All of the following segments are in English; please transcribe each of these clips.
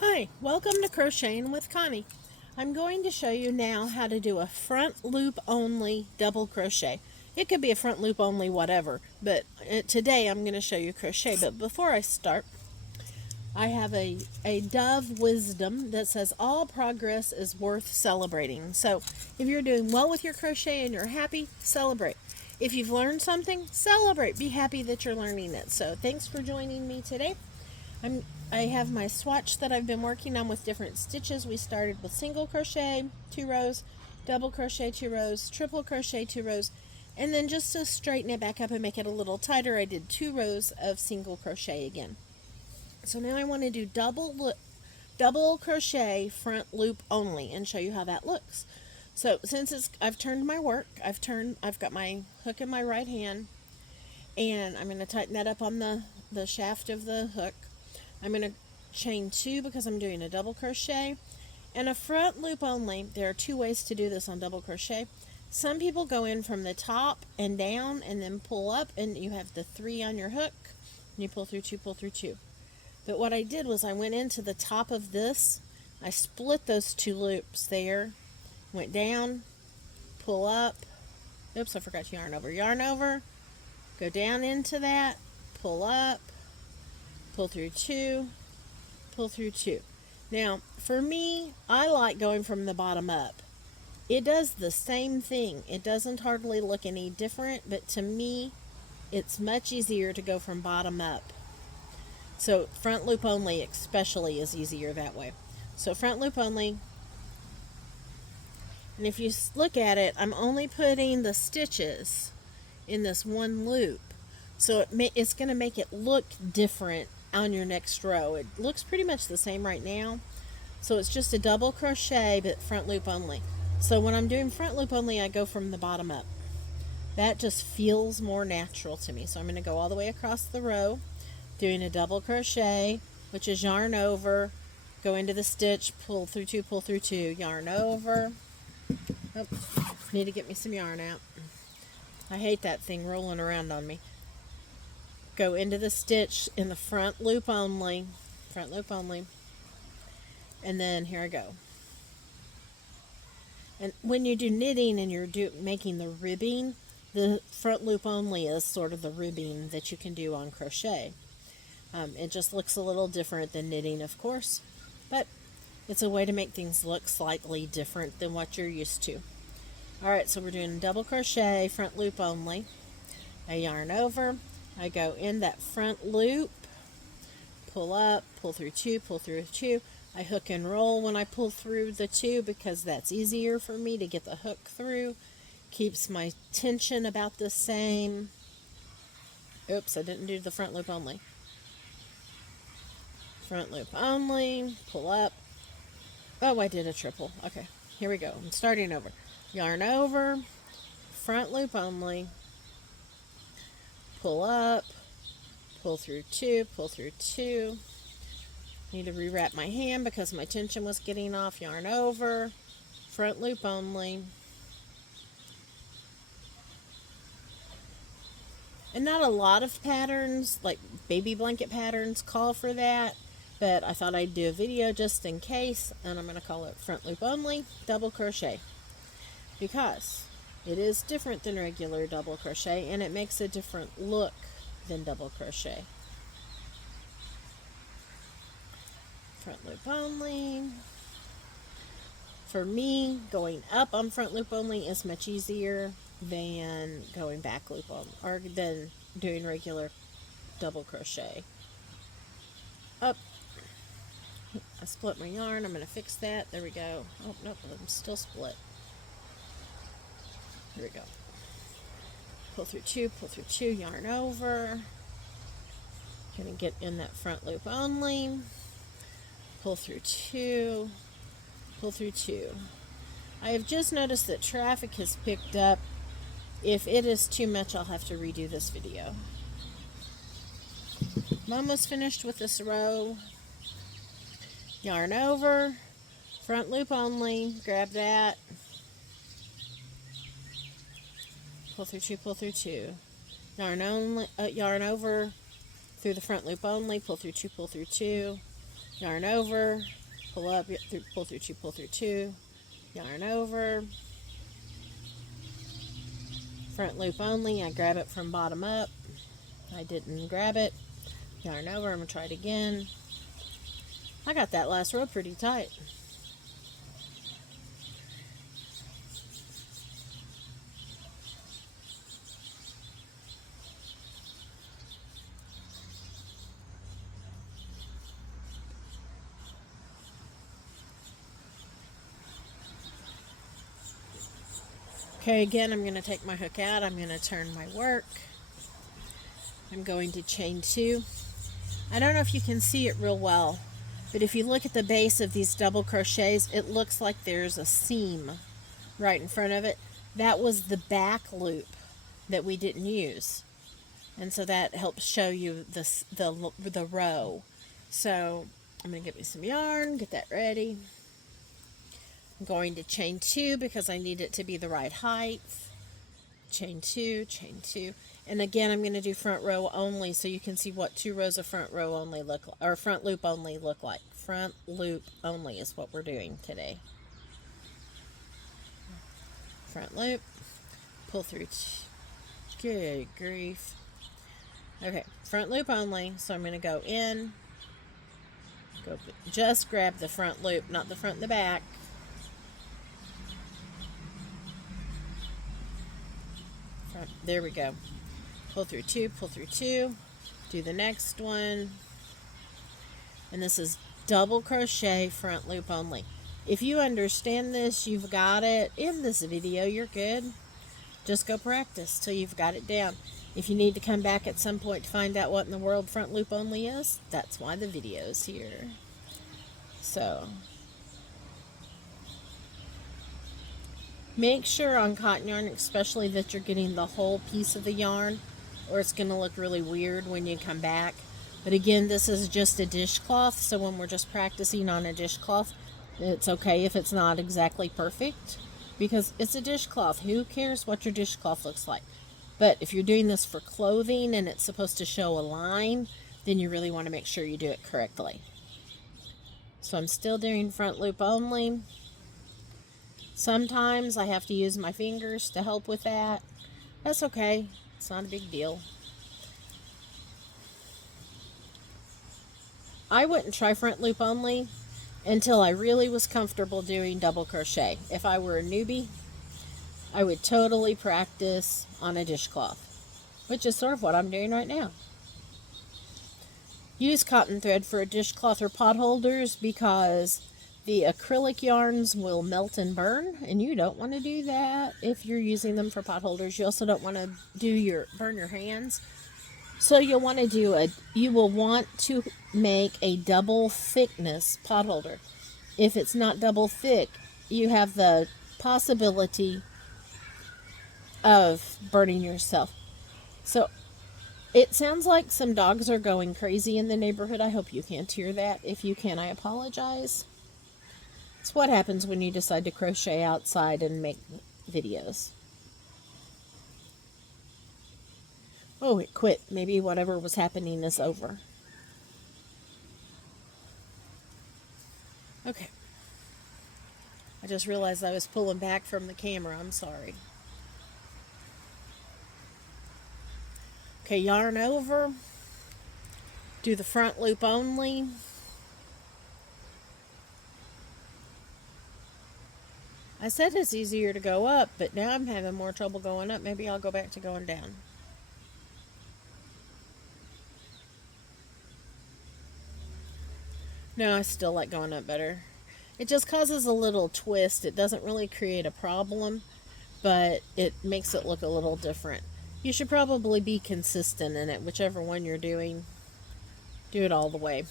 Hi, welcome to Crocheting with Connie. I'm going to show you now how to do a front loop only double crochet. It could be a front loop only whatever, but today I'm going to show you crochet. But before I start, I have a Dove Wisdom that says all progress is worth celebrating. So if you're doing well with your crochet and you're happy, celebrate. If you've learned something, celebrate. Be happy that you're learning it. So thanks for joining me today. I have my swatch that I've been working on with different stitches. We started with single crochet, 2 rows, double crochet, 2 rows, triple crochet, 2 rows, and then just to straighten it back up and make it a little tighter, I did 2 rows of single crochet again. So now I want to do double crochet front loop only and show you how that looks. So since I've turned my work, I've got my hook in my right hand, and I'm going to tighten that up on the shaft of the hook. I'm going to chain 2 because I'm doing a double crochet and a front loop only. There are 2 ways to do this on double crochet. Some people go in from the top and down and then pull up, and you have the 3 on your hook and you pull through 2, pull through 2. But what I did was I went into the top of this, I split those 2 loops there, went down, pull up, oops, I forgot to yarn over, go down into that, pull up, pull through 2, pull through 2. Now, for me, I like going from the bottom up. It does the same thing. It doesn't hardly look any different, but to me, it's much easier to go from bottom up. So front loop only especially is easier that way. So front loop only, and if you look at it, I'm only putting the stitches in this one loop. So it's going to make it look different on your next row. It looks pretty much the same right now. So it's just a double crochet, but front loop only. So when I'm doing front loop only, I go from the bottom up. That just feels more natural to me. So I'm going to go all the way across the row, doing a double crochet, which is yarn over, go into the stitch, pull through 2, pull through 2, yarn over. Oh, need to get me some yarn out. I hate that thing rolling around on me. Go into the stitch in the front loop only, and then here I go. And when you do knitting and you're making the ribbing, the front loop only is sort of the ribbing that you can do on crochet. It just looks a little different than knitting, of course, but it's a way to make things look slightly different than what you're used to. Alright, so we're doing double crochet, front loop only. I yarn over, I go in that front loop, pull up, pull through 2, pull through 2. I hook and roll when I pull through the 2 because that's easier for me to get the hook through. Keeps my tension about the same. Oops, I didn't do the front loop only. Front loop only, pull up. Oh, I did a triple. Okay, here we go. I'm starting over. Yarn over, front loop only, pull up, pull through 2, pull through 2. Need to rewrap my hand because my tension was getting off. Yarn over, front loop only. And not a lot of patterns, like baby blanket patterns, call for that, but I thought I'd do a video just in case, and I'm going to call it front loop only, double crochet, because it is different than regular double crochet, and it makes a different look than double crochet. Front loop only. For me, going up on front loop only is much easier than going back loop on, or than doing regular double crochet. Up. I split my yarn. I'm going to fix that. There we go. Oh, nope, I'm still split. Here we go. Pull through 2, pull through 2, yarn over. Gonna get in that front loop only. Pull through 2, pull through 2. I have just noticed that traffic has picked up. If it is too much, I'll have to redo this video. I'm almost finished with this row. Yarn over, front loop only, grab that. Pull through 2, pull through 2. Yarn over through the front loop only, pull through 2, pull through 2. yarn over, pull up, pull through two, pull through two, yarn over, front loop only. I grab it from bottom up. I didn't grab it. Yarn over. I'm going to try it again. I got that last row pretty tight. Okay, again, I'm going to take my hook out. I'm going to turn my work. I'm going to chain two. I don't know if you can see it real well, but if you look at the base of these double crochets, it looks like there's a seam right in front of it. That was the back loop that we didn't use. And so that helps show you the row. So I'm going to get me some yarn, get that ready. I'm going to chain two because I need it to be the right height. Chain two, and again I'm going to do front row only so you can see what 2 rows of front row only look like, or front loop only look like. Front loop only is what we're doing today. Front loop, pull through. Good grief. Okay, front loop only. So I'm going to go in, just grab the front loop, not the front and the back. There we go. Pull through two, do the next one. And this is double crochet front loop only. If you understand this, you've got it. In this video, you're good. Just go practice till you've got it down. If you need to come back at some point to find out what in the world front loop only is, that's why the video's here. So make sure on cotton yarn, especially, that you're getting the whole piece of the yarn, or it's going to look really weird when you come back. But again, this is just a dishcloth, so when we're just practicing on a dishcloth, it's okay if it's not exactly perfect, because it's a dishcloth. Who cares what your dishcloth looks like? But if you're doing this for clothing and it's supposed to show a line, then you really want to make sure you do it correctly. So I'm still doing front loop only. Sometimes I have to use my fingers to help with that. That's okay. It's not a big deal. I wouldn't try front loop only until I really was comfortable doing double crochet. If I were a newbie, I would totally practice on a dishcloth, which is sort of what I'm doing right now. Use cotton thread for a dishcloth or pot holders because the acrylic yarns will melt and burn, and you don't want to do that if you're using them for pot holders. You also don't want to burn your hands. So you will want to make a double thickness pot holder. If it's not double thick, you have the possibility of burning yourself. So it sounds like some dogs are going crazy in the neighborhood. I hope you can't hear that. If you can, I apologize. It's what happens when you decide to crochet outside and make videos. Oh, it quit. Maybe whatever was happening is over. Okay. I just realized I was pulling back from the camera. I'm sorry. Okay, yarn over. Do the front loop only. I said it's easier to go up, but now I'm having more trouble going up. Maybe I'll go back to going down. No, I still like going up better. It just causes a little twist. It doesn't really create a problem, but it makes it look a little different. You should probably be consistent in it. Whichever one you're doing, do it all the way.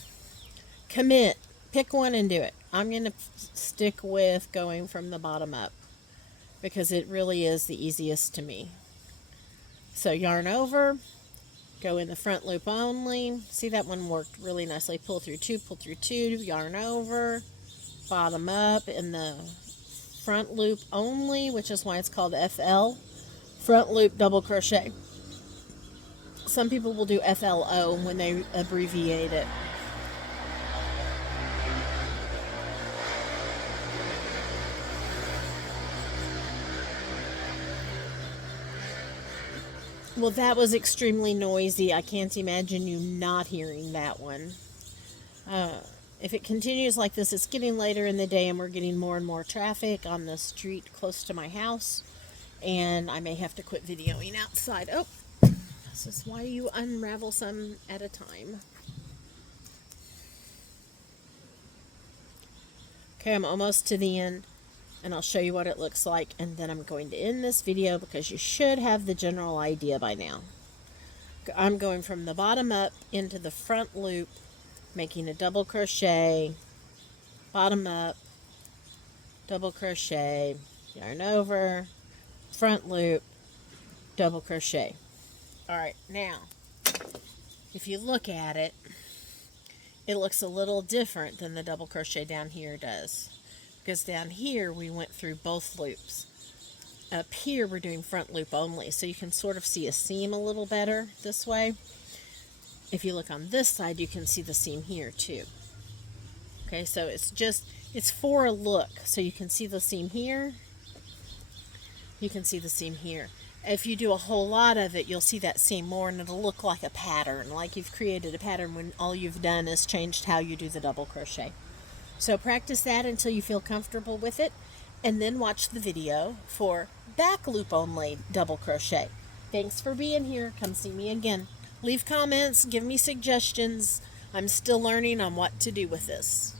Commit. Pick one and do it. I'm going to stick with going from the bottom up because it really is the easiest to me. So yarn over, go in the front loop only. See, that one worked really nicely. Pull through two, yarn over, bottom up in the front loop only, which is why it's called FL, front loop double crochet. Some people will do FLO when they abbreviate it. Well, that was extremely noisy. I can't imagine you not hearing that one. If it continues like this, it's getting later in the day and we're getting more and more traffic on the street close to my house. And I may have to quit videoing outside. Oh, this is why you unravel some at a time. Okay, I'm almost to the end. And I'll show you what it looks like, and then I'm going to end this video because you should have the general idea by now. I'm going from the bottom up into the front loop, making a double crochet, bottom up, double crochet, yarn over, front loop, double crochet. Alright, now, if you look at it, it looks a little different than the double crochet down here does. Because down here we went through both loops. Up here we're doing front loop only, so you can sort of see a seam a little better this way. If you look on this side, you can see the seam here too. Okay, so it's for a look. So you can see the seam here, you can see the seam here. If you do a whole lot of it, you'll see that seam more and it'll look like a pattern, like you've created a pattern when all you've done is changed how you do the double crochet. So practice that until you feel comfortable with it, and then watch the video for back loop only double crochet. Thanks for being here. Come see me again. Leave comments, give me suggestions. I'm still learning on what to do with this.